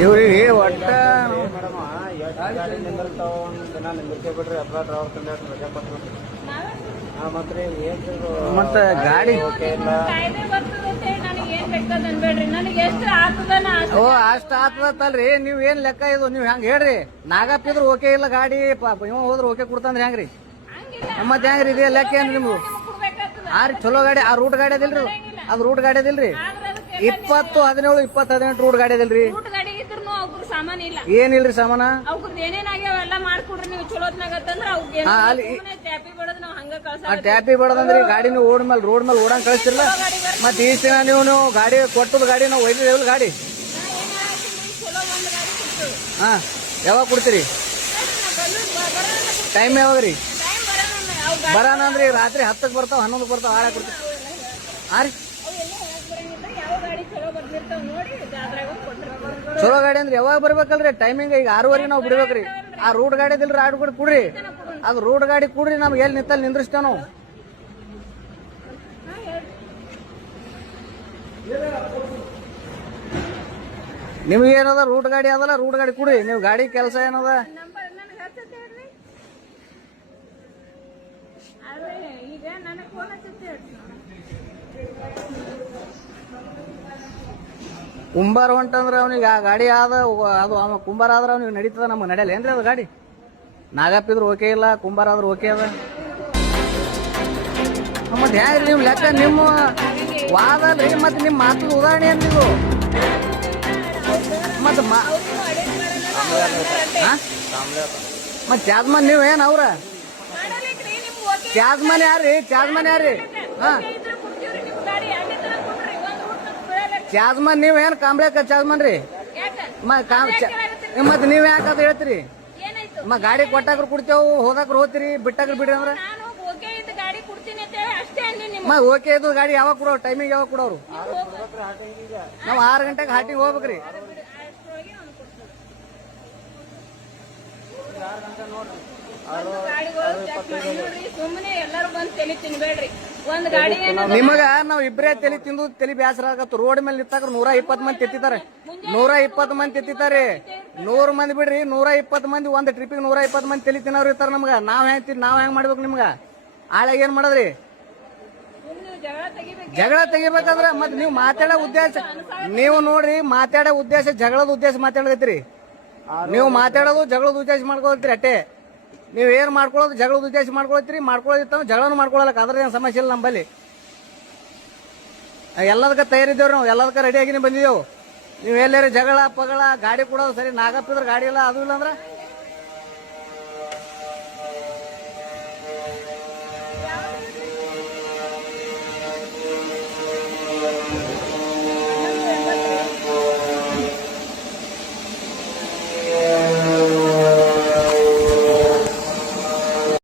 ಇವ್ರಿಗೆ ಒಟ್ಟ ಮತ್ತ ಗಾಡಿ ಓ ಅಷ್ಟ ಆತದತ್ತಲ್ರಿ ನೀವ್ ಏನ್ ಲೆಕ್ಕ ಇದು ನೀವ್ ಹೆಂಗ್ ಹೇಳ್ರಿ ನಾಗಪ್ಪಿದ್ರು ಓಕೆ ಇಲ್ಲ ಗಾಡಿ ಇವ ಹೋದ್ರ ಓಕೆ ಕೊಡ್ತಾನ್ರಿ ಹೆಂಗ್ರಿ ಮತ್ ಹೆಂಗ್ರಿ ಇದೇ ಲೆಕ್ಕ ಏನ್ರಿ ನಿಮ್ದು ಚಲೋ ಗಾಡಿ ಆ ರೂಟ್ ಗಾಡಿ ಅದಿಲ್ರಿ ಅದ್ ರೂಟ್ ಗಾಡಿ ಅದಿಲ್ರಿ 20, 17, 20, 18 ರೂಟ್ ಗಾಡಿ ಅದಿಲ್ರಿ ಏನಿಲ್ರಿ ಸಾಮಾನ ಟ್ಯಾಪಿ ಬಡದಂದ್ರಿ ಗಾಡಿ ನೀವು ರೋಡ್ ಮೇಲೆ ಓಡಂಗ್ ಕಳಿಸ್ತಿರ್ಲ ಮತ್ ಈ ದಿನ ನೀವು ಗಾಡಿ ಕೊಟ್ಟದ ಗಾಡಿ ನಾವು ಒಯ್ದಿದೇವಲ್ಲ ಗಾಡಿ ಹಾ ಯಾವಾಗ ಕೊಡ್ತೀರಿ ಟೈಮ್ ಯಾವಾಗ್ರಿ ಬರೋಣ ಅಂದ್ರಿ ರಾತ್ರಿ 10ಕ್ಕೆ ಬರ್ತಾವ 11ಕ್ಕೆ ಬರ್ತಾವ ಹಾಳ ಕೊಡ್ತೀವಿ ಹಾ ರೀ ಚಲೋ ಗಾಡಿ ಅಂದ್ರೆ ಯಾವಾಗ ಬರ್ಬೇಕಲ್ರಿ ಟೈಮಿಂಗ್ ಈಗ 6:30 ನಾವು ಬಿಡ್ಬೇಕ್ರಿ ಆ ರೂಟ್ ಗಾಡಿ ಅದಿಲ್ರಿ ಆಡ್ ಗಾಡಿ ಕುಡ್ರಿ ಅದು ರೂಟ್ ಗಾಡಿ ಕುಡ್ರಿ ನಮ್ಗೆ ಎಲ್ಲಿ ನಿಂತಲ್ಲಿ ನಿಂದ್ರಿಸ್ತೇವ್ ನಾವು ನಿಮ್ಗೆ ಏನದ ರೂಟ್ ಗಾಡಿ ಅದಲ್ಲ ರೂಟ್ ಗಾಡಿ ಕುಡ್ರಿ ನೀವು ಗಾಡಿ ಕೆಲಸ ಏನದ ಕುಂಬಾರ ಹೊಂಟಂದ್ರೆ ಅವ್ನಿಗೆ ಆ ಗಾಡಿ ಆದ ಅದು ಅವ ಕುಂಬಾರ ಆದ್ರೆ ಅವ್ನಿಗೆ ನಡೀತದ ನಮ್ಗೆ ನಡೆಯಲ್ಲ ಏನ್ರಿ ಅದು ಗಾಡಿ ನಾಗಪ್ಪಿದ್ರು ಓಕೆ ಇಲ್ಲ ಕುಂಬಾರ ಆದ್ರೂ ಓಕೆ ಅದ ಮತ್ತೆ ಹೆಂಗ್ರಿ ನೀವು ಲೆಕ್ಕ ನಿಮ್ಮ ವಾದ ಅಲ್ರಿ ಮತ್ತೆ ನಿಮ್ಮ ಮಾತು ಉದಾಹರಣೆ ಏನ್ ನೀವು ಮತ್ತೆ ಮತ್ ಚಾದ್ಮನ್ ನೀವ್ ಏನ್ ಅವ್ರ ಚಾದ್ಮನ್ ಯಾರ್ರಿ ಹಾ ಚಾಜ್ಮನ್ ನೀವ್ ಏನ್ ಕಾಂಬ್ಳಕ ಚಾಜ್ಮನ್ ರೀ ಮತ್ ನೀವ್ ಯಾಕಂತ ಹೇಳ್ತೀರಿ ಗಾಡಿ ಕೊಟ್ಟಾಕ್ರು ಕುಡ್ತೇವು ಹೋದಾಕ್ರು ಹೋಗ್ತೀರಿ ಬಿಟ್ಟಾಕ್ರು ಬಿಡ್ರಿ ಅಂದ್ರ ಓಕೆ ಇದು ಗಾಡಿ ಯಾವಾಗ ಕೊಡೋ ಟೈಮಿಂಗ್ ಯಾವಾಗ ಕೊಡೋರು ನಾವ್ 6 ಗಂಟೆಗೆ ಹಾಟಿಗೆ ಹೋಗ್ಬೇಕ್ರಿ ನಿಮಗ ನಾವ್ ಇಬ್ಬರೇ ತಲೆ ತಿಂದು ತಲೆ ಬ್ಯಾಸರ ಆಗತ್ತು ರೋಡ್ ಮೇಲೆ ನಿಂತಾಗ 120 ಮಂದಿ ತೆತ್ತಿತಾರೆ 120 ಮಂದಿ ತೆತ್ತಿತಾರೆ 100 ಮಂದಿ ಬಿಡ್ರಿ 120 ಮಂದಿ ಒಂದ್ ಟ್ರಿಪಿಗೆ 120 ಮಂದಿ ತಲೆ ತಿನ್ನೋರು ಇರ್ತಾರ ನಮ್ಗ ನಾವ್ ಹೆಂಗ್ ಮಾಡ್ಬೇಕು ನಿಮ್ಗ ಆಳಾಗ ಏನ್ ಮಾಡದ್ರಿ ಜಗಳ ತೆಗಿಬೇಕಂದ್ರ ಮತ್ ನೀವ್ ಮಾತಾಡೋ ಉದ್ದೇಶ ನೀವು ನೋಡ್ರಿ ಮಾತಾಡೋ ಉದ್ದೇಶ ಜಗಳದ ಉದ್ದೇಶ ಮಾತಾಡಕತ್ತೀರಿ ನೀವು ಮಾತಾಡೋದು ಜಗಳದ ಉದ್ದೇಶ ಮಾಡ್ಕೊಳ್ತೀರಿ ಅಟ್ಟೆ ನೀವ್ ಏನ್ ಮಾಡ್ಕೊಳ್ಳೋದು ಜಗಳದ ಉದ್ದೇಶ ಮಾಡ್ಕೊಳ್ತೀರಿ ಮಾಡ್ಕೊಳ್ಳೋದಿತ್ತ ಜಗಳನು ಮಾಡ್ಕೊಳಕ್ ಅದ್ರ ಏನ್ ಸಮಸ್ಯೆ ಇಲ್ಲ ನಮ್ಮಲ್ಲಿ ಎಲ್ಲದಕ್ಕ ತಯಾರಿದ್ದೇವ್ರಿ ನಾವು ಎಲ್ಲದಕ್ಕ ರೆಡಿ ಆಗಿ ಬಂದಿದ್ದೇವು ನೀವ್ ಎಲ್ಲಾರು ಜಗಳ ಪಗಳ ಗಾಡಿ ಕೊಡೋದು ಸರಿ ನಾಗಪ್ಪಿದ್ರ ಗಾಡಿ ಇಲ್ಲ ಅದು ಇಲ್ಲ ಅಂದ್ರ